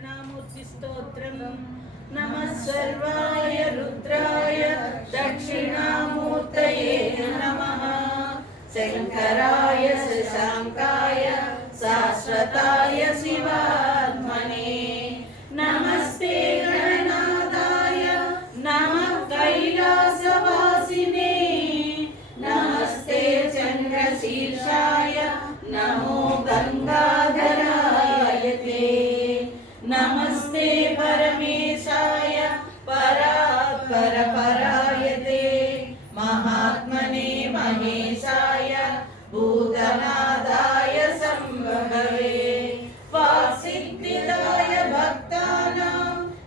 दक्षिणामूर्ति स्तोत्रम नमः सर्वाय रुद्राय दक्षिणामूर्तये नमः शंकराय शशांकाय शाश्वताय शिवात्मने नमस्ते गणनाथाय नमः कैलासवासिने नमस्ते चंद्रशीर्षाय नमो गंगाधराय ते नमस्ते परमेशाय परात्पर पराय ते महात्मने महेशाय भूतनादाय संभवे वासिद्धिदाय भक्तानां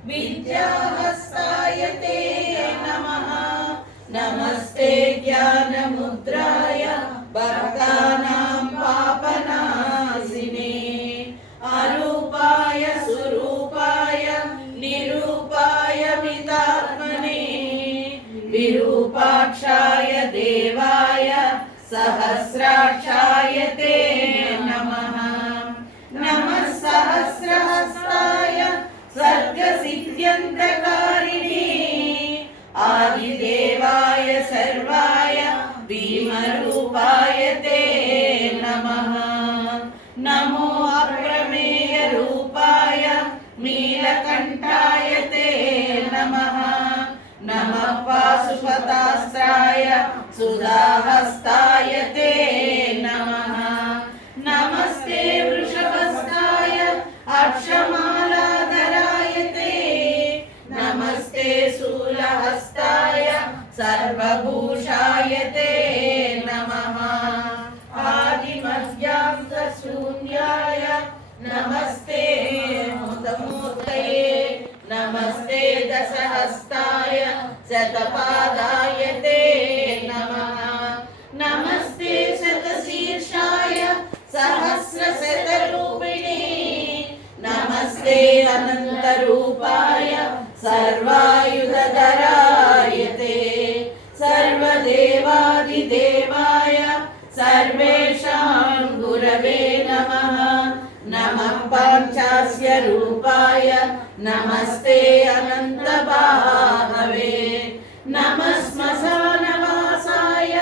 विद्याहस्ताय ते नमः नमस्ते ज्ञानमुद्राय भक्तानां पापनाशिने अरूपाय सुरूपाय निरूपाय मितात्मने विरूपाक्षाय देवाय सहस्राक्षाय ते नमः नमः सहस्रहस्ताय सर्गसिद्ध्यन्तकारिणे आदिदेवाय सर्वाय भीमरूपाय ते नमः नमो अप्रमेय रूपाय नीलकण्ठाय ते नमः नमः पाशुपतास्त्राय सुधाहस्ताय ते नमः नमस्ते वृषभस्ताय अक्षमालाधराय ते नमस्ते शूलहस्ताय सर्वभूषाय ते नमः आदिमध्यान्तशून्याय नमस्ते मुदमूर्तये नमस्ते दशहस्ताय शतपादाय ते नमः नमस्ते शतशीर्षाय सहस्रशतरूपिणे नमस्ते अनन्तरूपाय सर्वायुधधराय ते सर्वदेवादिदेवाय सर्वेषां गुरवे नमः नमः पञ्चास्य रूपाय नमस्ते अनन्तबाहवे नमः श्मशानवासाय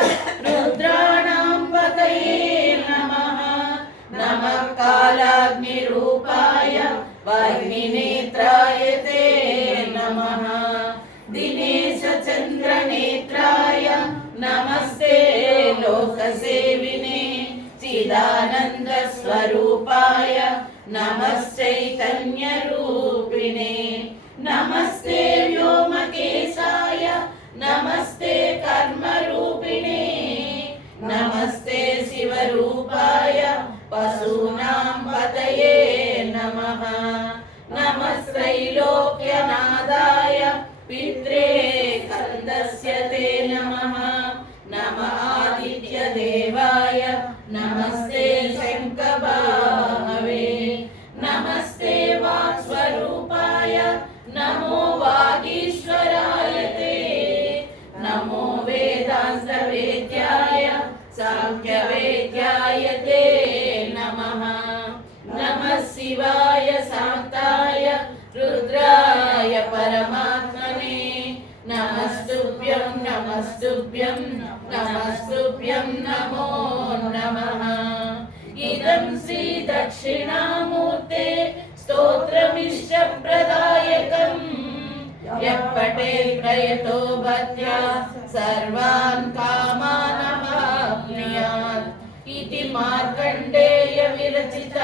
रुद्राणां पतये नमः नमः कालाग्निरूपाय वह्निनेत्राय ते नमः दिनेशचन्द्रनेत्राय नमस्ते लोकसेविने चिदानन्दस्वरूपाय नमश्चैतन्यरूपिणे नमस्ते व्योमकेशाय नमस्ते कर्मरूपिणे नमस्ते शिवरूपाय पशूनां पतये नमः नमस्त्रैलोक्यनादाय पित्रे कन्दस्य ते नमः नमः आदित्यदेवाय नमस्ते शङ्खबाहवे नमस्ते वाक्स्वरूपाय नमो वागीश्वराय ते नमो वेदान्तवेद्याय सांख्यवेद्याय ते नमः नमः शिवाय शान्ताय रुद्राय परमात्मने नमस्तुभ्यं नमस्तुभ्यं नमस्तुभ्यं नमो नमः इदं श्री दक्षिणामूर्ते स्तोत्रमिष्टप्रदायकम् यः पठेत् प्रयतो भक्त्या सर्वान् कामानवाप्नुयात् इति मार्कण्डेय विरचित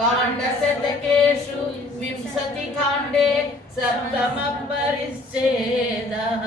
काण्डशतकेषु 20 काण्डे 7मः परिच्छेदः।